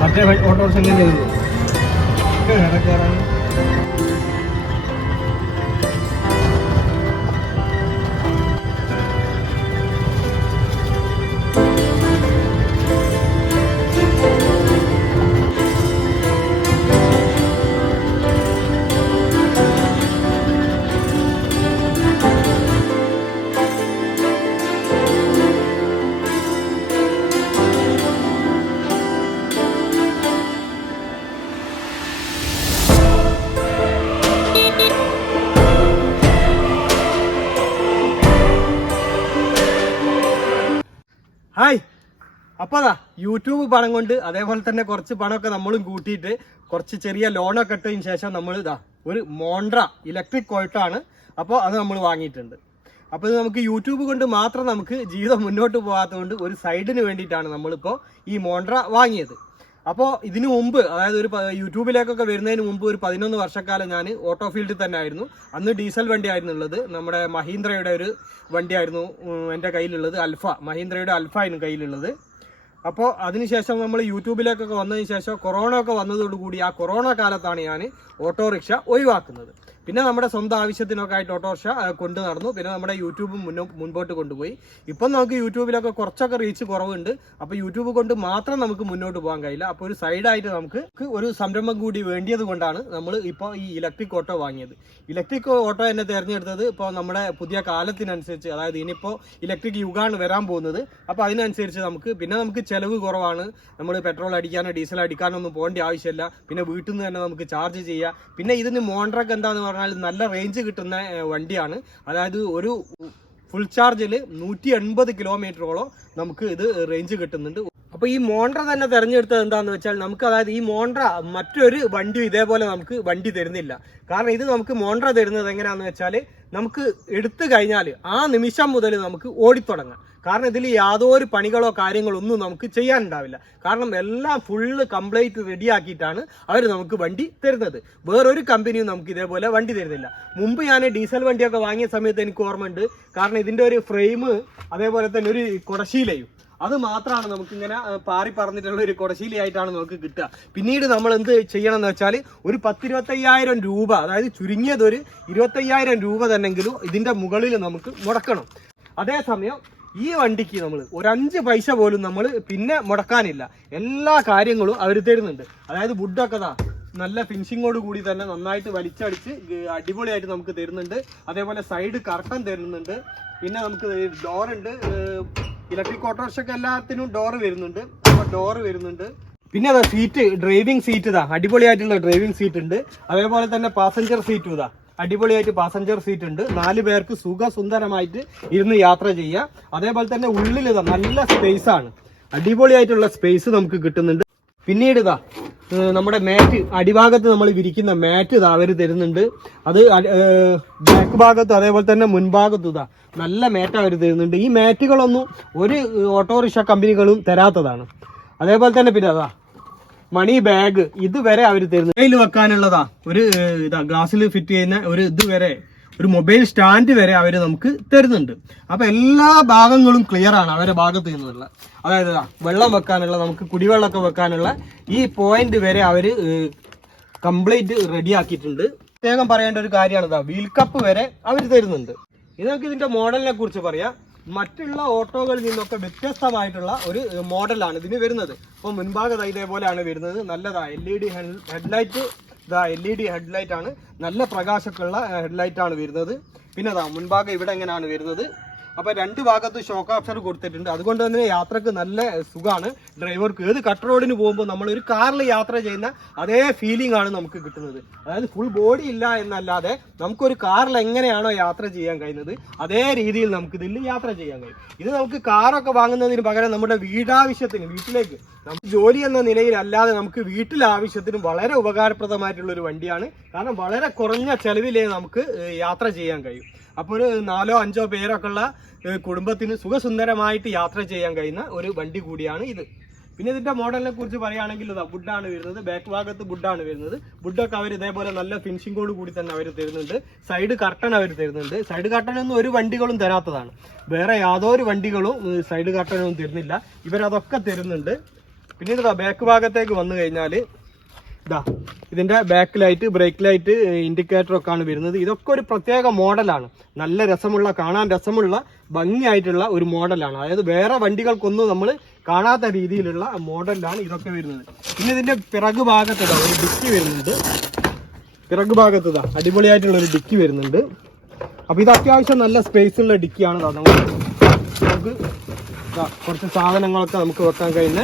മറ്റേ ഓട്ടോറിക്ഷ എങ്ങനെ ഇടക്കേറാൻ ഹായ്. അപ്പൊ അതാ യൂട്യൂബ് പണം കൊണ്ട് അതേപോലെ തന്നെ കുറച്ച് പണമൊക്കെ നമ്മളും കൂട്ടിയിട്ട് കുറച്ച് ചെറിയ ലോണൊക്കെ ഇട്ടതിന് ശേഷം നമ്മൾ ഇതാ ഒരു മോണ്ട്ര ഇലക്ട്രിക് കോയിട്ടാണ് അപ്പോൾ അത് നമ്മൾ വാങ്ങിയിട്ടുണ്ട്. അപ്പോൾ ഇത് നമുക്ക് യൂട്യൂബ് കൊണ്ട് മാത്രം നമുക്ക് ജീവിതം മുന്നോട്ട് പോകാത്തതുകൊണ്ട് ഒരു സൈഡിന് വേണ്ടിയിട്ടാണ് നമ്മളിപ്പോൾ ഈ മോണ്ട്ര വാങ്ങിയത്. അപ്പോൾ ഇതിനു മുമ്പ് അതായത് ഒരു യൂട്യൂബിലേക്കൊക്കെ വരുന്നതിന് മുമ്പ് ഒരു പതിനൊന്ന് വർഷക്കാലം ഞാൻ ഓട്ടോ ഫീൽഡിൽ തന്നെ ആയിരുന്നു അന്ന് ഡീസൽ വണ്ടിയായിരുന്നു ഉള്ളത് നമ്മുടെ മഹീന്ദ്രയുടെ ഒരു വണ്ടിയായിരുന്നു എന്റെ കയ്യിലുള്ളത്. അൽഫ മഹീന്ദ്രയുടെ അൽഫ ആയിരുന്നു കയ്യിലുള്ളത്. അപ്പോൾ അതിനുശേഷം നമ്മൾ യൂട്യൂബിലേക്കൊക്കെ വന്നതിന് ശേഷം കൊറോണ ഒക്കെ വന്നതോടുകൂടി ആ കൊറോണ കാലത്താണ് ഞാൻ ഓട്ടോറിക്ഷ ഒഴിവാക്കുന്നത്. പിന്നെ നമ്മുടെ സ്വന്തം ആവശ്യത്തിനൊക്കെ ആയിട്ട് ഓട്ടോറിക്ഷ കൊണ്ടു നടന്നു. പിന്നെ നമ്മുടെ യൂട്യൂബ് മുന്നോ മുൻപോട്ട് കൊണ്ടുപോയി. ഇപ്പം നമുക്ക് യൂട്യൂബിലൊക്കെ കുറച്ചൊക്കെ റീച്ച് കുറവുണ്ട്. അപ്പോൾ യൂട്യൂബ് കൊണ്ട് മാത്രം നമുക്ക് മുന്നോട്ട് പോകാൻ കഴിയില്ല. അപ്പോൾ ഒരു സൈഡായിട്ട് നമുക്ക് ഒരു സംരംഭം കൂടി വേണ്ടിയത് കൊണ്ടാണ് നമ്മൾ ഇപ്പോൾ ഈ ഇലക്ട്രിക് ഓട്ടോ വാങ്ങിയത്. ഇലക്ട്രിക് ഓട്ടോ എന്നെ തിരഞ്ഞെടുത്തത് ഇപ്പോൾ നമ്മുടെ പുതിയ കാലത്തിനനുസരിച്ച് അതായത് ഇനിയിപ്പോൾ ഇലക്ട്രിക് യുഗമാണ് വരാൻ പോകുന്നത്. അപ്പോൾ അതിനനുസരിച്ച് നമുക്ക് പിന്നെ നമുക്ക് ചിലവ് കുറവാണ്. നമ്മൾ പെട്രോൾ അടിക്കാനോ ഡീസൽ അടിക്കാനോ ഒന്നും പോകേണ്ട ആവശ്യമില്ല. പിന്നെ വീട്ടിൽ നിന്ന് തന്നെ നമുക്ക് ചാർജ് ചെയ്യാം. പിന്നെ ഇതിന് മോണ്ട്രക്ക് എന്താന്ന് പറഞ്ഞാൽ നല്ല റേഞ്ച് കിട്ടുന്ന വണ്ടിയാണ്. അതായത് ഒരു ഫുൾ ചാർജിൽ നൂറ്റി എൺപത് കിലോമീറ്ററോളം നമുക്ക് ഇത് റേഞ്ച് കിട്ടുന്നുണ്ട്. അപ്പൊ ഈ മോണ്ട്ര തന്നെ തെരഞ്ഞെടുത്തത് എന്താന്ന് വെച്ചാൽ നമുക്ക് അതായത് ഈ മോണ്ട്ര മറ്റൊരു വണ്ടി ഇതേപോലെ നമുക്ക് വണ്ടി തരുന്നില്ല. കാരണം ഇത് നമുക്ക് മോണ്ട്ര തരുന്നത് എങ്ങനെയാന്ന് വെച്ചാൽ നമുക്ക് എടുത്തു കഴിഞ്ഞാൽ ആ നിമിഷം മുതൽ നമുക്ക് ഓടിത്തുടങ്ങാം. കാരണം ഇതിൽ യാതൊരു പണികളോ കാര്യങ്ങളോ ഒന്നും നമുക്ക് ചെയ്യാനുണ്ടാവില്ല. കാരണം എല്ലാം ഫുള്ള് കംപ്ലീറ്റ് റെഡിയാക്കിയിട്ടാണ് അവർ നമുക്ക് വണ്ടി തരുന്നത്. വേറൊരു കമ്പനിയും നമുക്ക് ഇതേപോലെ വണ്ടി തരുന്നില്ല. മുമ്പ് ഞാൻ ഡീസൽ വണ്ടിയൊക്കെ വാങ്ങിയ സമയത്ത് എനിക്ക് ഓർമ്മയുണ്ട്. കാരണം ഇതിന്റെ ഒരു ഫ്രെയിം അതേപോലെ തന്നെ ഒരു കുടശീലയും. അത് മാത്രമാണ് നമുക്കിങ്ങനെ പാറി പറഞ്ഞിട്ടുള്ള ഒരു കുടശീലയായിട്ടാണ് നമുക്ക് കിട്ടുക. പിന്നീട് നമ്മൾ എന്ത് ചെയ്യണം എന്ന് വെച്ചാൽ ഒരു പത്തിരുപത്തയ്യായിരം രൂപ അതായത് ചുരുങ്ങിയത് ഒരു ഇരുപത്തയ്യായിരം രൂപ തന്നെങ്കിലും ഇതിന്റെ മുകളിൽ നമുക്ക് മുടക്കണം. അതേസമയം ഈ വണ്ടിക്ക് നമ്മൾ ഒരു അഞ്ച് പൈസ പോലും നമ്മൾ പിന്നെ മുടക്കാനില്ല. എല്ലാ കാര്യങ്ങളും അവർ തരുന്നുണ്ട്. അതായത് വുഡൊക്കെ താ നല്ല ഫിനിഷിങ്ങോട് കൂടി തന്നെ നന്നായിട്ട് വലിച്ചടിച്ച് അടിപൊളിയായിട്ട് നമുക്ക് തരുന്നുണ്ട്. അതേപോലെ സൈഡ് കർട്ടൻ തരുന്നുണ്ട്. പിന്നെ നമുക്ക് ഡോറുണ്ട് ഇലക്ട്രിക് ഓട്ടോറിക്ഷയ്ക്ക് എല്ലാത്തിനും ഡോറ് വരുന്നുണ്ട്. അപ്പോൾ ഡോറ് വരുന്നുണ്ട്. പിന്നെ അതാ സീറ്റ് ഡ്രൈവിംഗ് സീറ്റ് ഇതാ അടിപൊളിയായിട്ടുള്ള ഡ്രൈവിംഗ് സീറ്റ് ഉണ്ട്. അതേപോലെ തന്നെ പാസഞ്ചർ സീറ്റും ഇതാ അടിപൊളിയായിട്ട് പാസഞ്ചർ സീറ്റ് ഉണ്ട്. നാല് പേർക്ക് സുഖസുന്ദരമായിട്ട് ഇരുന്ന് യാത്ര ചെയ്യാം. അതേപോലെ തന്നെ ഉള്ളിൽ ഇതാ നല്ല സ്പേസ് ആണ്. അടിപൊളിയായിട്ടുള്ള സ്പേസ് നമുക്ക് കിട്ടുന്നുണ്ട്. പിന്നീട് ഇതാ നമ്മുടെ മാറ്റ് അടിഭാഗത്ത് നമ്മൾ വിരിക്കുന്ന മാറ്റ് ഇതാ അവർ തരുന്നുണ്ട്. അത് ബാക്ക് ഭാഗത്ത് അതേപോലെ തന്നെ മുൻഭാഗത്ത് ഇതാ നല്ല മാറ്റ് അവർ തരുന്നുണ്ട്. ഈ മാറ്റുകളൊന്നും ഒരു ഓട്ടോറിക്ഷ കമ്പനികളും തരാത്തതാണ്. അതേപോലെ തന്നെ പിന്നെ അതാ മണി ബാഗ് ഇതുവരെ അവർ തരുന്നു കയ്യിൽ വെക്കാനുള്ളതാ. ഒരു ഇതാ ഗ്ലാസ്സിൽ ഫിറ്റ് ചെയ്യുന്ന ഒരു ഇതുവരെ ഒരു മൊബൈൽ സ്റ്റാൻഡ് വരെ അവർ നമുക്ക് തരുന്നുണ്ട്. അപ്പൊ എല്ലാ ഭാഗങ്ങളും ക്ലിയർ ആണ് അവരുടെ ഭാഗത്ത് നിന്നുള്ള. അതായത് വെള്ളം വെക്കാനുള്ള നമുക്ക് കുടിവെള്ളമൊക്കെ വെക്കാനുള്ള ഈ പോയിന്റ് വരെ അവർ കംപ്ലീറ്റ് റെഡി ആക്കിയിട്ടുണ്ട് പ്രത്യേകം പറയേണ്ട ഒരു കാര്യമാണ് വീൽ കപ്പ് വരെ അവർ തരുന്നുണ്ട്. ഇത് നമുക്ക് ഇതിന്റെ മോഡലിനെ കുറിച്ച് പറയാം. മറ്റുള്ള ഓട്ടോകളിൽ നിന്നൊക്കെ വ്യത്യസ്തമായിട്ടുള്ള ഒരു മോഡലാണ് ഇതിന് വരുന്നത്. അപ്പോൾ മുൻഭാഗത്ത് ഇതേപോലെയാണ് വരുന്നത്. നല്ലതാ എൽ ഇ ഡി ഹെഡ്ലൈറ്റ് ഇതാ എൽ ഇ ഡി ഹെഡ്ലൈറ്റ് ആണ്. നല്ല പ്രകാശമൊക്കെയുള്ള ഹെഡ്ലൈറ്റ് ആണ് വരുന്നത്. പിന്നെ അതാ മുൻഭാഗം ഇവിടെ എങ്ങനെയാണ് വരുന്നത്? അപ്പൊ രണ്ട് ഭാഗത്ത് ഷോക്ക് ഓപ്ഷൻ കൊടുത്തിട്ടുണ്ട്. അതുകൊണ്ട് തന്നെ യാത്രയ്ക്ക് നല്ല സുഖമാണ് ഡ്രൈവർക്ക് ഏത് കട്ട് റോഡിന് പോകുമ്പോൾ നമ്മൾ ഒരു കാറിൽ യാത്ര ചെയ്യുന്ന അതേ ഫീലിംഗ് ആണ് നമുക്ക് കിട്ടുന്നത്. അതായത് ഫുൾ ബോഡി ഇല്ല എന്നല്ലാതെ നമുക്കൊരു കാറിൽ എങ്ങനെയാണോ യാത്ര ചെയ്യാൻ കഴിയുന്നത് അതേ രീതിയിൽ നമുക്ക് ഇതിൽ യാത്ര ചെയ്യാൻ കഴിയും. ഇത് നമുക്ക് കാറൊക്കെ വാങ്ങുന്നതിന് പകരം നമ്മുടെ വീടാവശ്യത്തിന് വീട്ടിലേക്ക് നമുക്ക് ജോലി എന്ന നിലയിൽ അല്ലാതെ നമുക്ക് വീട്ടിലെ ആവശ്യത്തിന് വളരെ ഉപകാരപ്രദമായിട്ടുള്ള ഒരു വണ്ടിയാണ്. കാരണം വളരെ കുറഞ്ഞ ചെലവിലേ നമുക്ക് യാത്ര ചെയ്യാൻ കഴിയും. അപ്പോൾ ഒരു നാലോ അഞ്ചോ പേരൊക്കെ ഉള്ള കുടുംബത്തിന് സുഖസുന്ദരമായിട്ട് യാത്ര ചെയ്യാൻ കഴിയുന്ന ഒരു വണ്ടി കൂടിയാണ് ഇത്. പിന്നെ ഇതിന്റെ മോഡലിനെ കുറിച്ച് പറയുകയാണെങ്കിൽ ഇതാ ബുഡാണ് വരുന്നത്. ബാക്ക് ഭാഗത്ത് ബുഡാണ് വരുന്നത്. ബുഡൊക്കെ അവർ ഇതേപോലെ നല്ല ഫിനിഷിങ്ങോട് കൂടി തന്നെ അവർ തരുന്നുണ്ട്. സൈഡ് കർട്ടൺ അവർ തരുന്നുണ്ട്. സൈഡ് കർട്ടൺ ഒന്നും ഒരു വണ്ടികളും തരാത്തതാണ്. വേറെ യാതൊരു വണ്ടികളും സൈഡ് കർട്ടനൊന്നും തരുന്നില്ല. ഇവരതൊക്കെ തരുന്നുണ്ട്. പിന്നീട് ബാക്ക് ഭാഗത്തേക്ക് വന്നു കഴിഞ്ഞാൽ ഇതാ ഇതിന്റെ back light brake light indicator ഒക്കെ ആണ് വരുന്നത്. ഇതൊക്കെ ഒരു പ്രത്യേക മോഡലാണ് നല്ല രസമുള്ള കാണാൻ രസമുള്ള ഭംഗിയായിട്ടുള്ള ഒരു മോഡലാണ് അതായത് വേറെ വണ്ടികൾക്കൊന്നും നമ്മൾ കാണാത്ത രീതിയിലുള്ള മോഡലാണ് ഇതൊക്കെ വരുന്നത്. പിന്നെ ഇതിന്റെ പിറകു ഭാഗത്ത് ഇതാ ഒരു ഡിക്കി വരുന്നുണ്ട്. പിറകു ഭാഗത്ത് ഇതാ അടിപൊളിയായിട്ടുള്ള ഒരു ഡിക്കി വരുന്നുണ്ട്. അപ്പൊ ഇത് അത്യാവശ്യം നല്ല സ്പേസ് ഉള്ള ഡിക്കിയാണ് നമുക്ക് കുറച്ച് സാധനങ്ങളൊക്കെ നമുക്ക് വെക്കാൻ കഴിയുന്ന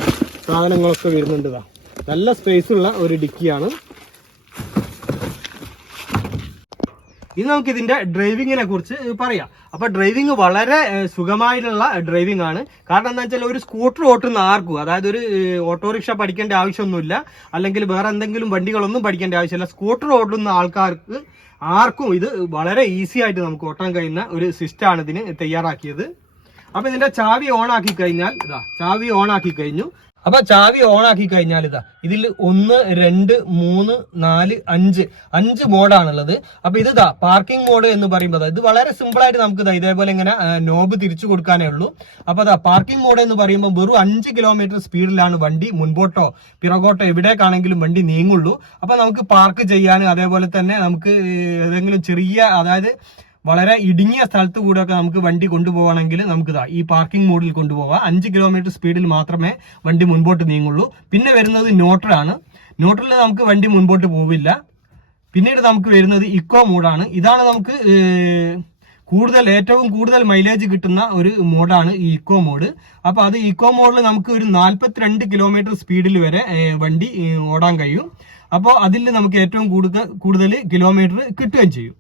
സാധനങ്ങളൊക്കെ വരുന്നുണ്ട് ഇതാ നല്ല സ്പേസ് ഉള്ള ഒരു ഡിക്കിയാണ്. ഇനി നമുക്ക് ഇതിന്റെ ഡ്രൈവിങ്ങിനെ കുറിച്ച് പറയാം. അപ്പൊ ഡ്രൈവിംഗ് വളരെ സുഖമായിട്ടുള്ള ഡ്രൈവിംഗ് ആണ്. കാരണം എന്താ വെച്ചാൽ ഒരു സ്കൂട്ടർ ഓട്ടുന്ന ആർക്കും അതായത് ഒരു ഓട്ടോറിക്ഷ പഠിക്കേണ്ട ആവശ്യമൊന്നുമില്ല. അല്ലെങ്കിൽ വേറെ എന്തെങ്കിലും വണ്ടികളൊന്നും പഠിക്കേണ്ട ആവശ്യമില്ല. സ്കൂട്ടർ ഓടുന്ന ആൾക്കാർക്ക് ആർക്കും ഇത് വളരെ ഈസി ആയിട്ട് നമുക്ക് ഓട്ടാൻ കഴിയുന്ന ഒരു സിസ്റ്റമാണ് ഇതിന് തയ്യാറാക്കിയത്. അപ്പൊ ഇതിന്റെ ചാവി ഓൺ ആക്കി കഴിഞ്ഞാൽ ഇതാ ചാവി ഓൺ ആക്കി കഴിഞ്ഞു. അപ്പൊ ചാവി ഓൺ ആക്കി കഴിഞ്ഞാൽ ഇതാ ഇതിൽ ഒന്ന് രണ്ട് മൂന്ന് നാല് അഞ്ച്. അഞ്ച് മോഡാണുള്ളത് അപ്പൊ ഇത് ഇതാ പാർക്കിംഗ് മോഡ് എന്ന് പറയുമ്പോൾ ഇത് വളരെ സിമ്പിൾ ആയിട്ട് നമുക്ക് ഇതാ ഇതേപോലെ ഇങ്ങനെ നോബ് തിരിച്ചു കൊടുക്കാനേ ഉള്ളൂ. അപ്പൊ അതാ പാർക്കിംഗ് മോഡ് എന്ന് പറയുമ്പോൾ വെറും അഞ്ച് കിലോമീറ്റർ സ്പീഡിലാണ് വണ്ടി മുൻപോട്ടോ പിറകോട്ടോ എവിടേക്കാണെങ്കിലും വണ്ടി നീങ്ങുള്ളൂ. അപ്പൊ നമുക്ക് പാർക്ക് ചെയ്യാനും അതേപോലെ തന്നെ നമുക്ക് ഏതെങ്കിലും ചെറിയ അതായത് വളരെ ഇടുങ്ങിയ സ്ഥലത്ത് കൂടെ ഒക്കെ നമുക്ക് വണ്ടി കൊണ്ടുപോകണമെങ്കിൽ നമുക്ക് ഇതാ ഈ പാർക്കിംഗ് മോഡിൽ കൊണ്ടുപോകാം അഞ്ച് കിലോമീറ്റർ സ്പീഡിൽ മാത്രമേ വണ്ടി മുൻപോട്ട് നീങ്ങുള്ളൂ. പിന്നെ വരുന്നത് ന്യൂട്രലാണ് ന്യൂട്രലിൽ നമുക്ക് വണ്ടി മുൻപോട്ട് പോവില്ല. പിന്നീട് നമുക്ക് വരുന്നത് ഇക്കോ മോഡാണ് ഇതാണ് നമുക്ക് കൂടുതൽ ഏറ്റവും കൂടുതൽ മൈലേജ് കിട്ടുന്ന ഒരു മോഡാണ് ഈ ഇക്കോ മോഡ് അപ്പോൾ അത് ഇക്കോ മോഡിൽ നമുക്ക് ഒരു നാൽപ്പത്തിരണ്ട് കിലോമീറ്റർ സ്പീഡിൽ വരെ വണ്ടി ഓടാൻ കഴിയും. അപ്പോൾ അതിൽ നമുക്ക് ഏറ്റവും കൂടുതൽ കൂടുതൽ കിലോമീറ്റർ കിട്ടുകയും ചെയ്യും.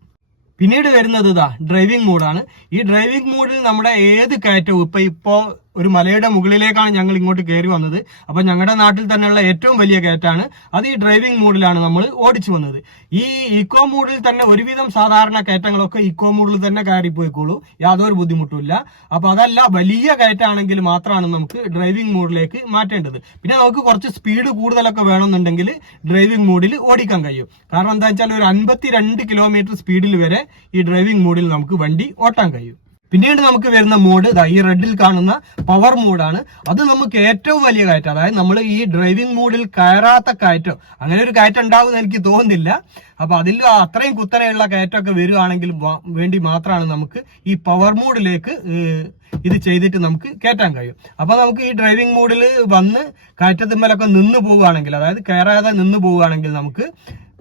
പിന്നീട് വരുന്നത് ഇതാ ഡ്രൈവിംഗ് മോഡാണ് ഈ ഡ്രൈവിംഗ് മോഡിൽ നമ്മുടെ ഏത് കയറ്റവും ഇപ്പൊ ഇപ്പോ ഒരു മലയുടെ മുകളിലേക്കാണ് ഞങ്ങൾ ഇങ്ങോട്ട് കയറി വന്നത്. അപ്പൊ ഞങ്ങളുടെ നാട്ടിൽ തന്നെയുള്ള ഏറ്റവും വലിയ കയറ്റാണ് അത് ഈ ഡ്രൈവിംഗ് മോഡിലാണ് നമ്മൾ ഓടിച്ചു വന്നത്. ഈ ഇക്കോ മോഡിൽ തന്നെ ഒരുവിധം സാധാരണ കയറ്റങ്ങളൊക്കെ ഇക്കോ മോഡിൽ തന്നെ കയറി പോയിക്കോളൂ യാതൊരു ബുദ്ധിമുട്ടുമില്ല അപ്പൊ അതല്ല വലിയ കയറ്റാണെങ്കിൽ മാത്രമാണ് നമുക്ക് ഡ്രൈവിംഗ് മോഡിലേക്ക് മാറ്റേണ്ടത്. പിന്നെ നമുക്ക് കുറച്ച് സ്പീഡ് കൂടുതലൊക്കെ വേണമെന്നുണ്ടെങ്കിൽ ഡ്രൈവിംഗ് മോഡിൽ ഓടിക്കാൻ കഴിയും. കാരണം എന്താ വെച്ചാൽ ഒരു അൻപത്തിരണ്ട് കിലോമീറ്റർ സ്പീഡിൽ വരെ ഈ ഡ്രൈവിംഗ് മോഡിൽ നമുക്ക് വണ്ടി ഓട്ടാൻ കഴിയും. പിന്നീട് നമുക്ക് വരുന്ന മോഡ് ഇതാ ഈ റെഡിൽ കാണുന്ന പവർ മോഡാണ് അത് നമുക്ക് ഏറ്റവും വലിയ കയറ്റം. അതായത് നമ്മൾ ഈ ഡ്രൈവിംഗ് മോഡിൽ കയറാത്ത കയറ്റം. അങ്ങനെ ഒരു കയറ്റം ഉണ്ടാവുമെന്ന് എനിക്ക് തോന്നുന്നില്ല. അപ്പൊ അതിൽ അത്രയും കുത്തനെയുള്ള കയറ്റമൊക്കെ വരുവാണെങ്കിൽ വേണ്ടി മാത്രമാണ് നമുക്ക് ഈ പവർ മോഡിലേക്ക് ഇത് ചെയ്തിട്ട് നമുക്ക് കയറ്റാൻ കഴിയും. അപ്പൊ നമുക്ക് ഈ ഡ്രൈവിംഗ് മോഡിൽ വന്ന് കയറ്റത്തിന്മേലൊക്കെ നിന്ന് പോവുകയാണെങ്കിൽ അതായത് കയറാതെ നിന്ന് പോവുകയാണെങ്കിൽ നമുക്ക്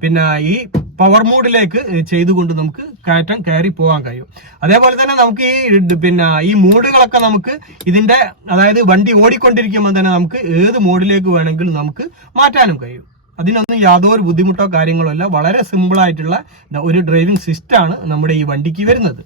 പിന്നെ ഈ പവർ മോഡിലേക്ക് ചെയ്തുകൊണ്ട് നമുക്ക് കയറ്റം കയറി പോകാൻ കഴിയും. അതേപോലെ തന്നെ നമുക്ക് ഈ പിന്നെ ഈ മോഡുകളൊക്കെ നമുക്ക് ഇതിന്റെ അതായത് വണ്ടി ഓടിക്കൊണ്ടിരിക്കുമ്പോൾ തന്നെ നമുക്ക് ഏത് മോഡിലേക്ക് വേണമെങ്കിലും നമുക്ക് മാറ്റാനും കഴിയും. അതിനൊന്നും യാതൊരു ബുദ്ധിമുട്ടോ കാര്യങ്ങളോ അല്ല വളരെ സിമ്പിൾ ആയിട്ടുള്ള ഒരു ഡ്രൈവിംഗ് സിസ്റ്റമാണ് നമ്മുടെ ഈ വണ്ടിക്ക് വരുന്നത്.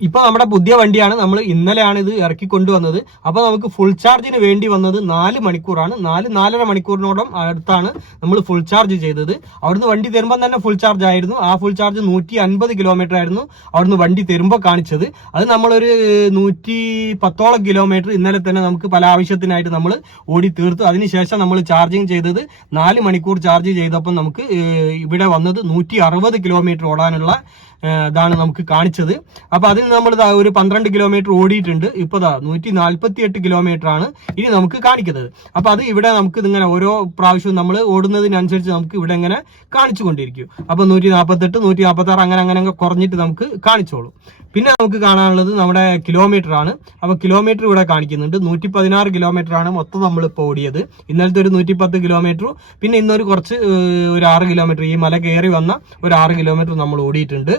ഇപ്പൊ നമ്മുടെ പുതിയ വണ്ടിയാണ്. നമ്മൾ ഇന്നലെയാണ് ഇത് ഇറക്കി കൊണ്ടുവന്നത് അപ്പൊ നമുക്ക് ഫുൾ ചാർജിന് വേണ്ടി വന്നത് നാല് മണിക്കൂറാണ്. നാല് നാലര മണിക്കൂറിനോടം അടുത്താണ് നമ്മൾ ഫുൾ ചാർജ് ചെയ്തത്. അവിടുന്ന് വണ്ടി തരുമ്പോൾ തന്നെ ഫുൾ ചാർജ് ആയിരുന്നു. ആ ഫുൾ ചാർജ് നൂറ്റി അൻപത് കിലോമീറ്റർ ആയിരുന്നു അവിടുന്ന് വണ്ടി തരുമ്പോൾ കാണിച്ചത്. അത് നമ്മളൊരു നൂറ്റി പത്തോളം കിലോമീറ്റർ ഇന്നലെ തന്നെ നമുക്ക് പല ആവശ്യത്തിനായിട്ട് നമ്മൾ ഓടി തീർത്തു. അതിനുശേഷം നമ്മൾ ചാർജിങ് ചെയ്തത് നാല് മണിക്കൂർ ചാർജ് ചെയ്തപ്പോൾ നമുക്ക് ഇവിടെ വന്നത് നൂറ്റി അറുപത് കിലോമീറ്റർ ഓടാനുള്ള ഇതാണ് നമുക്ക് കാണിച്ചത്. അപ്പോൾ അതിൽ നമ്മൾ ഒരു പന്ത്രണ്ട് കിലോമീറ്റർ ഓടിയിട്ടുണ്ട്. ഇപ്പോൾ ഇതാ നൂറ്റി നാൽപ്പത്തി എട്ട് കിലോമീറ്റർ ആണ് ഇനി നമുക്ക് കാണിക്കുന്നത്. അപ്പോൾ അത് ഇവിടെ നമുക്ക് ഇതിങ്ങനെ ഓരോ പ്രാവശ്യവും നമ്മൾ ഓടുന്നതിനനുസരിച്ച് നമുക്ക് ഇവിടെ ഇങ്ങനെ കാണിച്ചു കൊണ്ടിരിക്കും. അപ്പോൾ നൂറ്റി നാൽപ്പത്തെട്ട് നൂറ്റി നാൽപ്പത്തി ആറ് അങ്ങനെ അങ്ങനെ കുറഞ്ഞിട്ട് നമുക്ക് കാണിച്ചോളൂ. പിന്നെ നമുക്ക് കാണാനുള്ളത് നമ്മുടെ കിലോമീറ്റർ ആണ്. അപ്പോൾ കിലോമീറ്റർ ഇവിടെ കാണിക്കുന്നുണ്ട്. നൂറ്റി പതിനാറ് കിലോമീറ്റർ ആണ് മൊത്തം നമ്മൾ ഇപ്പോൾ ഓടിയത്. ഇന്നലത്തെ ഒരു നൂറ്റി പത്ത് കിലോമീറ്ററും പിന്നെ ഇന്നൊരു കുറച്ച് ഒരു ആറ് കിലോമീറ്റർ. ഈ മല കയറി വന്ന ഒരു ആറ് കിലോമീറ്റർ നമ്മൾ ഓടിയിട്ടുണ്ട്.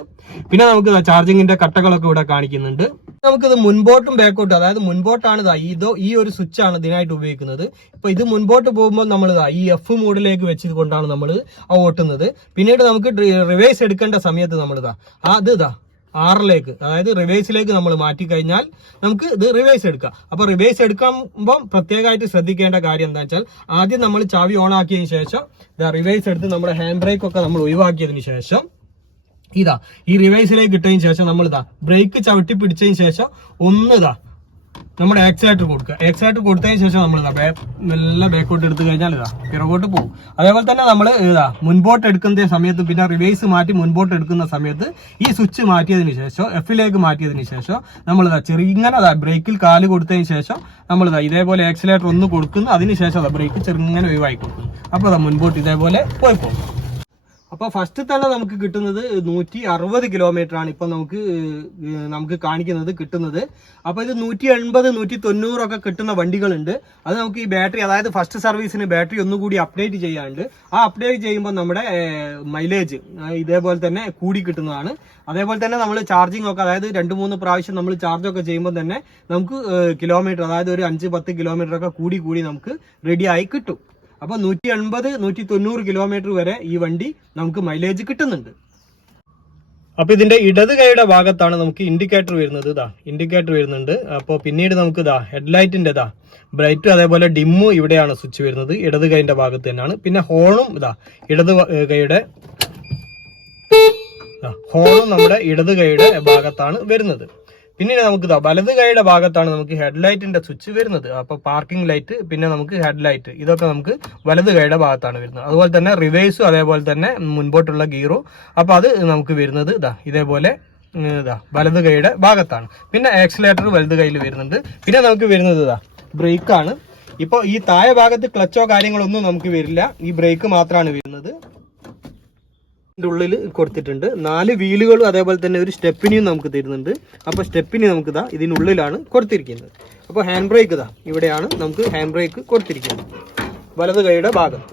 പിന്നെ നമുക്ക് ചാർജിങ്ങിന്റെ കട്ടകളൊക്കെ ഇവിടെ കാണിക്കുന്നുണ്ട്. നമുക്കിത് മുൻപോട്ടും ബാക്കോട്ടും അതായത് മുൻപോട്ടാണ് ഇതാ ഇതോ ഈ ഒരു സ്വിച്ച് ആണ് ഇതിനായിട്ട് ഉപയോഗിക്കുന്നത്. ഇപ്പൊ ഇത് മുൻപോട്ട് പോകുമ്പോൾ നമ്മൾ ഇതാ ഈ എഫ് മോഡിലേക്ക് വെച്ച് കൊണ്ടാണ് നമ്മൾ ഓട്ടുന്നത്. പിന്നീട് നമുക്ക് റിവേഴ്സ് എടുക്കേണ്ട സമയത്ത് നമ്മൾ ഇതാ അത് ഇതാ ആറിലേക്ക് അതായത് റിവേഴ്സിലേക്ക് നമ്മൾ മാറ്റി കഴിഞ്ഞാൽ നമുക്ക് ഇത് റിവേഴ്സ് എടുക്കാം. അപ്പൊ റിവേഴ്സ് എടുക്കുമ്പോൾ പ്രത്യേകമായിട്ട് ശ്രദ്ധിക്കേണ്ട കാര്യം എന്താ വെച്ചാൽ ആദ്യം നമ്മൾ ചാവി ഓൺ ആക്കിയതിന് ശേഷം റിവേഴ്സ് എടുത്ത് നമ്മുടെ ഹാൻഡ് ബ്രേക്ക് ഒക്കെ നമ്മൾ ഒഴിവാക്കിയതിന് ശേഷം ഇതാ ഈ റിവേഴ്സിലേക്ക് ഇട്ടതിന് ശേഷം നമ്മൾ ഇതാ ബ്രേക്ക് ചവിട്ടി പിടിച്ചതിന് ശേഷം ഒന്ന് ഇതാ നമ്മുടെ ആക്സിലേറ്റർ കൊടുക്കുക. ആക്സിലേറ്റർ കൊടുത്തതിന് ശേഷം നമ്മൾ ഇതാ ബേ നല്ല ബാക്കോട്ട് എടുത്തു കഴിഞ്ഞാൽ ഇതാ പിറകോട്ട് പോകും. അതേപോലെ തന്നെ നമ്മൾ ഇതാ മുൻപോട്ട് എടുക്കുന്ന സമയത്ത് പിന്നെ റിവേഴ്സ് മാറ്റി മുൻപോട്ട് എടുക്കുന്ന സമയത്ത് ഈ സ്വിച്ച് മാറ്റിയതിന് ശേഷം എഫിലേക്ക് മാറ്റിയതിന് ശേഷം നമ്മൾ ഇതാ ചെറിയ ഇങ്ങനെ അതാ ബ്രേക്കിൽ കാൽ കൊടുത്തതിന് ശേഷം നമ്മൾ ഇതാ ഇതേപോലെ ആക്സിലേറ്റർ ഒന്ന് കൊടുക്കുന്നു. അതിന് ശേഷം അതാ ബ്രേക്ക് ചെറുങ്ങനെ ഒഴിവായി കൊടുക്കുന്നു. അപ്പോൾ അതാ മുൻപോട്ട് ഇതേപോലെ പോയി പോകും. അപ്പോൾ ഫസ്റ്റ് തന്നെ നമുക്ക് കിട്ടുന്നത് നൂറ്റി അറുപത് കിലോമീറ്റർ ആണ് ഇപ്പൊ നമുക്ക് നമുക്ക് കാണിക്കുന്നത് കിട്ടുന്നത്. അപ്പോൾ ഇത് നൂറ്റി എൺപത് നൂറ്റി തൊണ്ണൂറൊക്കെ കിട്ടുന്ന വണ്ടികളുണ്ട്. അത് നമുക്ക് ഈ ബാറ്ററി അതായത് ഫസ്റ്റ് സർവീസിന് ബാറ്ററി ഒന്നുകൂടി അപ്ഡേറ്റ് ചെയ്യാണ്ട് ആ അപ്ഡേറ്റ് ചെയ്യുമ്പോൾ നമ്മുടെ മൈലേജ് ഇതേപോലെ തന്നെ കൂടി കിട്ടുന്നതാണ്. അതേപോലെ തന്നെ നമ്മൾ ചാർജിങ് ഒക്കെ അതായത് രണ്ട് മൂന്ന് പ്രാവശ്യം നമ്മൾ ചാർജ് ഒക്കെ ചെയ്യുമ്പോൾ തന്നെ നമുക്ക് കിലോമീറ്റർ അതായത് ഒരു അഞ്ച് പത്ത് കിലോമീറ്റർ ഒക്കെ കൂടി കൂടി നമുക്ക് റെഡിയായി കിട്ടും. അപ്പൊ നൂറ്റി എൺപത് നൂറ്റി തൊണ്ണൂറ് കിലോമീറ്റർ വരെ ഈ വണ്ടി നമുക്ക് മൈലേജ് കിട്ടുന്നുണ്ട്. അപ്പൊ ഇതിന്റെ ഇടത് കൈയുടെ ഭാഗത്താണ് നമുക്ക് ഇൻഡിക്കേറ്റർ വരുന്നത് ഇതാ. ഇൻഡിക്കേറ്റർ വരുന്നുണ്ട്. അപ്പോൾ പിന്നീട് നമുക്ക് ഇതാ ഹെഡ്ലൈറ്റിന്റെ ഇതാ ബ്രൈറ്റും അതേപോലെ ഡിമ്മും ഇവിടെയാണ് സ്വിച്ച് വരുന്നത്. ഇടത് കൈന്റെ ഭാഗത്ത് തന്നെയാണ്. പിന്നെ ഹോണും ഇതാ ഇടത് കൈയുടെ ഹോണും നമ്മുടെ ഇടത് കൈയുടെ ഭാഗത്താണ് വരുന്നത്. പിന്നീട് നമുക്ക് ഇതാ വലത് കൈയുടെ ഭാഗത്താണ് നമുക്ക് ഹെഡ്ലൈറ്റിന്റെ സ്വിച്ച് വരുന്നത്. അപ്പൊ പാർക്കിംഗ് ലൈറ്റ് പിന്നെ നമുക്ക് ഹെഡ്ലൈറ്റ്. ഇതൊക്കെ നമുക്ക് വലത് കൈയുടെ ഭാഗത്താണ് വരുന്നത്. അതുപോലെ തന്നെ റിവേഴ്സും അതേപോലെ തന്നെ മുൻപോട്ടുള്ള ഗിയറും അപ്പൊ അത് നമുക്ക് വരുന്നത് ഇതാ ഇതേപോലെ ഇതാ വലത് കൈയുടെ ഭാഗത്താണ്. പിന്നെ ആക്സിലേറ്റർ വലത് കൈയിൽ വരുന്നുണ്ട്. പിന്നെ നമുക്ക് വരുന്നത് ഇതാ ബ്രേക്കാണ് ഇപ്പോൾ ഈ താഴെ ഭാഗത്ത് ക്ലച്ചോ കാര്യങ്ങളൊന്നും നമുക്ക് വരില്ല. ഈ ബ്രേക്ക് മാത്രമാണ് വരുന്നത്. ഇതിന്റെ ഉള്ളിൽ കൊടുത്തിട്ടുണ്ട്. നാല് വീലുകളും അതേപോലെ തന്നെ ഒരു സ്റ്റെപ്പിനിയും നമുക്ക് തരുന്നുണ്ട്. അപ്പോൾ സ്റ്റെപ്പിനി നമുക്ക് ഇതാ ഇതിനുള്ളിലാണ് കൊടുത്തിരിക്കുന്നത്. അപ്പോൾ ഹാൻഡ് ബ്രേക്ക് ഇതാ ഇവിടെയാണ് നമുക്ക് ഹാൻഡ് ബ്രേക്ക് കൊടുത്തിരിക്കുന്നത്. വലത് കൈയുടെ ഭാഗം.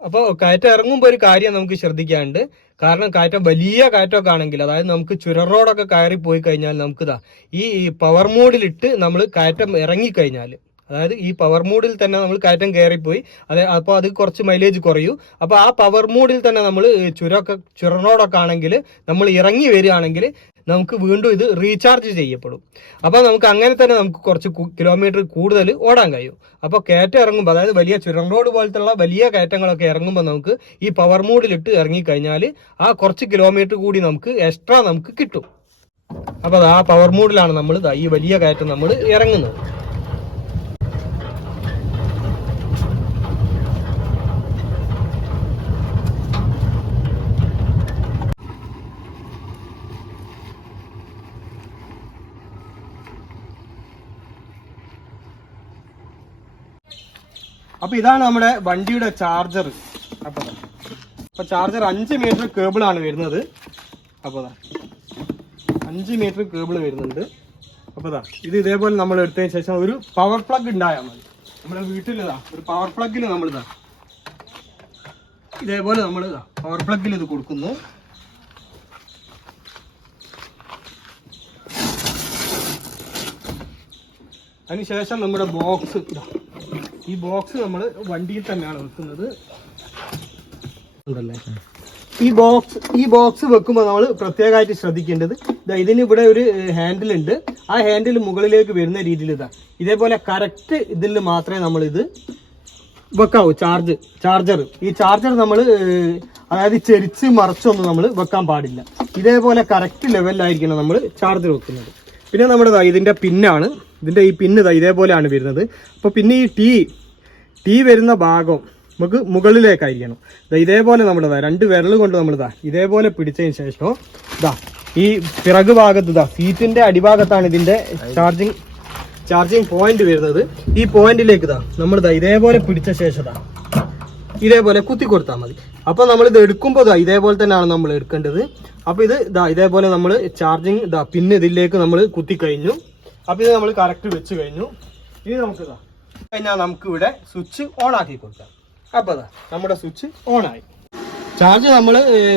അപ്പോൾ കയറ്റ ഇറങ്ങുമ്പോൾ ഒരു കാര്യം നമുക്ക് ശ്രദ്ധിക്കാനുണ്ട്. കാരണം കയറ്റം വലിയ കയറ്റമൊക്കെ ആണെങ്കിൽ അതായത് നമുക്ക് ചുരറോടൊക്കെ കയറി പോയി കഴിഞ്ഞാൽ നമുക്കിതാ ഈ പവർ മോഡിലിട്ട് നമ്മൾ കയറ്റം ഇറങ്ങിക്കഴിഞ്ഞാൽ അതായത് ഈ പവർ മോഡിൽ തന്നെ നമ്മൾ കയറ്റം കയറിപ്പോയി. അതെ അപ്പോൾ അത് കുറച്ച് മൈലേജ് കുറയൂ. അപ്പോൾ ആ പവർ മോഡിൽ തന്നെ നമ്മൾ ചുരമൊക്കെ ചുരനോടൊക്കെ ആണെങ്കിൽ നമ്മൾ ഇറങ്ങി വരികയാണെങ്കിൽ നമുക്ക് വീണ്ടും ഇത് റീചാർജ് ചെയ്യപ്പെടും. അപ്പോൾ നമുക്ക് അങ്ങനെ തന്നെ നമുക്ക് കുറച്ച് കിലോമീറ്റർ കൂടുതൽ ഓടാൻ കഴിയും. അപ്പോൾ കയറ്റം ഇറങ്ങുമ്പോൾ അതായത് വലിയ ചുരം റോഡ് പോലത്തുള്ള വലിയ കയറ്റങ്ങളൊക്കെ ഇറങ്ങുമ്പോൾ നമുക്ക് ഈ പവർ മോഡിലിട്ട് ഇറങ്ങിക്കഴിഞ്ഞാൽ ആ കുറച്ച് കിലോമീറ്റർ കൂടി നമുക്ക് എക്സ്ട്രാ നമുക്ക് കിട്ടും. അപ്പോൾ ആ പവർ മോഡിലാണ് നമ്മൾ ഈ വലിയ കയറ്റം നമ്മൾ ഇറങ്ങുന്നത്. അപ്പൊ ഇതാണ് നമ്മുടെ വണ്ടിയുടെ ചാർജർ അപ്പൊ അപ്പൊ ചാർജർ അഞ്ച് മീറ്റർ കേബിൾ ആണ് വരുന്നത്. അപ്പൊ ദാ. അഞ്ച് മീറ്റർ കേബിൾ വരുന്നുണ്ട്. അപ്പൊ ദാ. ഇത് ഇതേപോലെ നമ്മൾ എടുത്തതിന് ശേഷം ഒരു പവർ പ്ലഗ് ഉണ്ടായാൽ മതി. നമ്മുടെ വീട്ടിലിതാ ഒരു പവർ പ്ലഗിൽ നമ്മൾ ഇതാ ഇതേപോലെ നമ്മൾ പവർ പ്ലഗിൽ ഇത് കൊടുക്കുന്നു. അതിനുശേഷം നമ്മുടെ ബോക്സ് ഇതാ ഈ ബോക്സ് നമ്മൾ വണ്ടിയിൽ തന്നെയാണ് വെക്കുന്നത്. ഉണ്ടല്ലേ? ഈ ബോക്സ് ഈ ബോക്സ് വെക്കുമ്പോൾ നമ്മൾ പ്രത്യേകമായിട്ട് ശ്രദ്ധിക്കേണ്ടത് ഇതാ ഇതിന് ഇവിടെ ഒരു ഹാൻഡിൽ ഉണ്ട്. ആ ഹാൻഡിൽ മുകളിലേക്ക് വരുന്ന രീതിയിൽ ഇതാ. ഇതേപോലെ കറക്റ്റ് ഇതിൽ മാത്രമേ നമ്മൾ ഇത് വെക്കാവൂ ചാർജ് ചാർജർ ഈ ചാർജർ നമ്മൾ അതായത് ചെരിച്ച് മറച്ചൊന്നും നമ്മൾ വെക്കാൻ പാടില്ല. ഇതേപോലെ കറക്റ്റ് ലെവലിലായിരിക്കണം നമ്മൾ ചാർജർ വെക്കുന്നത്. പിന്നെ നമ്മുടെ ഇതിന്റെ പിന്നാണ്. ഇതിന്റെ ഈ പിന്ന് ഇതേപോലെയാണ് വരുന്നത്. അപ്പോൾ പിന്നെ ഈ ടീ ടീ വരുന്ന ഭാഗം നമുക്ക് മുകളിലേക്കായിരിക്കണം. ഇതേപോലെ നമ്മൾ ദാ രണ്ട് വിരൽ കൊണ്ട് നമ്മൾ ഇതാ ഇതേപോലെ പിടിച്ചതിന് ശേഷം ഇതാ ഈ പിറക് ഭാഗത്ത് ഇതാ സീറ്റിന്റെ അടിഭാഗത്താണ് ഇതിന്റെ ചാർജിങ് ചാർജിങ് പോയിന്റ് വരുന്നത്. ഈ പോയിന്റിലേക്ക് ഇതാ നമ്മൾ ഇതാ ഇതേപോലെ പിടിച്ച ശേഷം ഇതാ ഇതേപോലെ കുത്തി കൊടുത്താൽ മതി. അപ്പൊ നമ്മൾ ഇത് എടുക്കുമ്പോൾ ഇതാ ഇതേപോലെ തന്നെയാണ് നമ്മൾ എടുക്കേണ്ടത്. അപ്പൊ ഇത് ഇതാ ഇതേപോലെ നമ്മൾ ചാർജിങ് ഇതാ പിന്നെ ഇതിലേക്ക് നമ്മൾ കുത്തി കഴിഞ്ഞു. അപ്പൊ ഇത് നമ്മൾ കറക്റ്റ് വെച്ച് കഴിഞ്ഞു. ഇനി നമുക്ക് ഇതാ കഴിഞ്ഞാൽ നമുക്ക് ഇവിടെ സ്വിച്ച് ഓൺ ആക്കി കൊടുക്കാം. അപ്പൊ ഇതാ നമ്മുടെ സ്വിച്ച് ഓൺ ആയി. ചാർജ് നമ്മൾ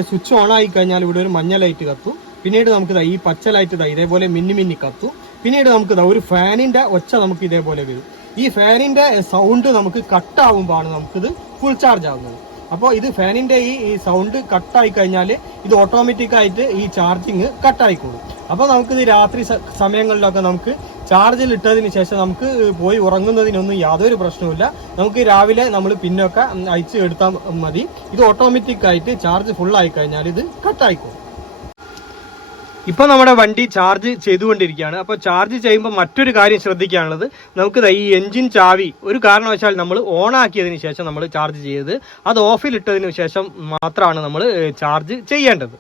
സ്വിച്ച് ഓൺ ആയി കഴിഞ്ഞാൽ ഇവിടെ ഒരു മഞ്ഞ ലൈറ്റ് കത്തും. പിന്നീട് നമുക്ക് ഈ പച്ച ലൈറ്റ് ഇതാ ഇതേപോലെ മിന്നി മിന്നി കത്തും. പിന്നീട് നമുക്ക് ഒരു ഫാനിന്റെ ഒച്ച നമുക്ക് ഇതേപോലെ വരും. ഈ ഫാനിന്റെ സൗണ്ട് നമുക്ക് കട്ടാവുമ്പോഴാണ് നമുക്കിത് ഫുൾ ചാർജ് ആവുന്നത്. അപ്പോൾ ഇത് ഫാനിന്റെ ഈ സൗണ്ട് കട്ടായി കഴിഞ്ഞാൽ ഇത് ഓട്ടോമാറ്റിക്കായിട്ട് ഈ ചാർജിങ് കട്ടായിക്കോളും അപ്പോൾ നമുക്കിത് രാത്രി സമയങ്ങളിലൊക്കെ നമുക്ക് ചാർജിൽ ഇട്ടതിന് ശേഷം നമുക്ക് പോയി ഉറങ്ങുന്നതിനൊന്നും യാതൊരു പ്രശ്നവുമില്ല. നമുക്ക് രാവിലെ നമ്മൾ പിന്നൊക്കെ അയച്ച് എടുത്താൽ മതി. ഇത് ഓട്ടോമാറ്റിക് ആയിട്ട് ചാർജ് ഫുൾ ആയി കഴിഞ്ഞാൽ ഇത് കട്ടായിക്കോളും ഇപ്പോൾ നമ്മുടെ വണ്ടി ചാർജ് ചെയ്തുകൊണ്ടിരിക്കുകയാണ്. അപ്പോൾ ചാർജ് ചെയ്യുമ്പോൾ മറ്റൊരു കാര്യം ശ്രദ്ധിക്കാനുള്ളത് നമുക്ക് ഈ എഞ്ചിൻ ചാവി ഒരു കാരണവശാൽ നമ്മൾ ഓൺ ആക്കിയതിന് ശേഷം നമ്മൾ ചാർജ് ചെയ്ത് അത് ഓഫിൽ ഇട്ടതിന് ശേഷം മാത്രമാണ് നമ്മൾ ചാർജ് ചെയ്യേണ്ടത്.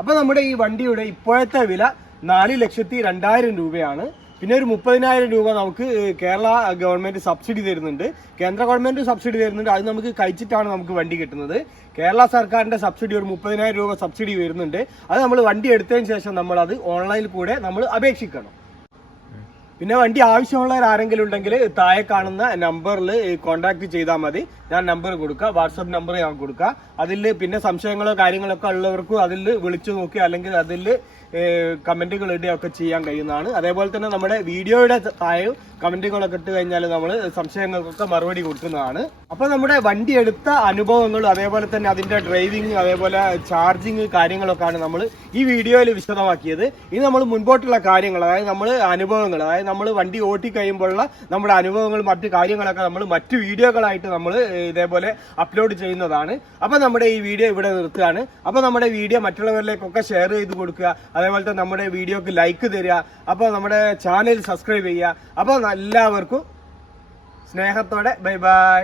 അപ്പോൾ നമ്മുടെ ഈ വണ്ടിയുടെ ഇപ്പോഴത്തെ വില നാല് ലക്ഷത്തി രണ്ടായിരം രൂപയാണ്. പിന്നെ ഒരു മുപ്പതിനായിരം രൂപ നമുക്ക് കേരള ഗവൺമെന്റ് സബ്സിഡി തരുന്നുണ്ട്. കേന്ദ്ര ഗവൺമെന്റ് സബ്സിഡി തരുന്നുണ്ട്. അത് നമുക്ക് കഴിച്ചിട്ടാണ് നമുക്ക് വണ്ടി കിട്ടുന്നത്. കേരള സർക്കാരിന്റെ സബ്സിഡി ഒരു മുപ്പതിനായിരം രൂപ സബ്സിഡി വരുന്നുണ്ട്. അത് നമ്മൾ വണ്ടി എടുത്തതിന് ശേഷം നമ്മൾ അത് ഓൺലൈനിൽ കൂടെ നമ്മൾ അപേക്ഷിക്കണം. പിന്നെ വണ്ടി ആവശ്യമുള്ളവർ ആരെങ്കിലും ഉണ്ടെങ്കിൽ താഴെ കാണുന്ന നമ്പറിൽ കോൺടാക്ട് ചെയ്താൽ മതി. ഞാൻ നമ്പർ കൊടുക്കുക വാട്സപ്പ് നമ്പർ ഞാൻ കൊടുക്കുക അതിൽ പിന്നെ സംശയങ്ങളോ കാര്യങ്ങളൊക്കെ ഉള്ളവർക്കും അതിൽ വിളിച്ചു നോക്കി അല്ലെങ്കിൽ അതിൽ കമന്റുകൾ ഇടുകയൊക്കെ ചെയ്യാൻ കഴിയുന്നതാണ്. അതേപോലെ തന്നെ നമ്മുടെ വീഡിയോയുടെ താഴെ കമന്റുകളൊക്കെ ഇട്ട് കഴിഞ്ഞാൽ നമ്മൾ സംശയങ്ങൾക്കൊക്കെ മറുപടി കൊടുക്കുന്നതാണ്. അപ്പോൾ നമ്മുടെ വണ്ടി എടുത്ത അനുഭവങ്ങളും അതേപോലെ തന്നെ അതിന്റെ ഡ്രൈവിങ് അതേപോലെ ചാർജിങ് കാര്യങ്ങളൊക്കെയാണ് നമ്മൾ ഈ വീഡിയോയിൽ വിശദമാക്കിയത്. ഇനി നമ്മൾ മുൻപോട്ടുള്ള കാര്യങ്ങൾ അതായത് നമ്മൾ അനുഭവങ്ങൾ അതായത് നമ്മൾ വണ്ടി ഓട്ടി കഴിയുമ്പോഴുള്ള നമ്മുടെ അനുഭവങ്ങൾ മറ്റു കാര്യങ്ങളൊക്കെ നമ്മൾ മറ്റു വീഡിയോകളായിട്ട് നമ്മൾ ഇതേപോലെ അപ്ലോഡ് ചെയ്യുന്നതാണ്. അപ്പോൾ നമ്മുടെ ഈ വീഡിയോ ഇവിടെ നിർത്തുകയാണ്. അപ്പോൾ നമ്മുടെ വീഡിയോ മറ്റുള്ളവരിലേക്കൊക്കെ ഷെയർ ചെയ്ത് കൊടുക്കുക. അതേപോലെ തന്നെ നമ്മുടെ വീഡിയോക്ക് ലൈക്ക് തരിക അപ്പോൾ നമ്മുടെ ചാനൽ സബ്സ്ക്രൈബ് ചെയ്യുക. അപ്പോൾ എല്ലാവർക്കും സ്നേഹത്തോടെ ബൈ ബൈ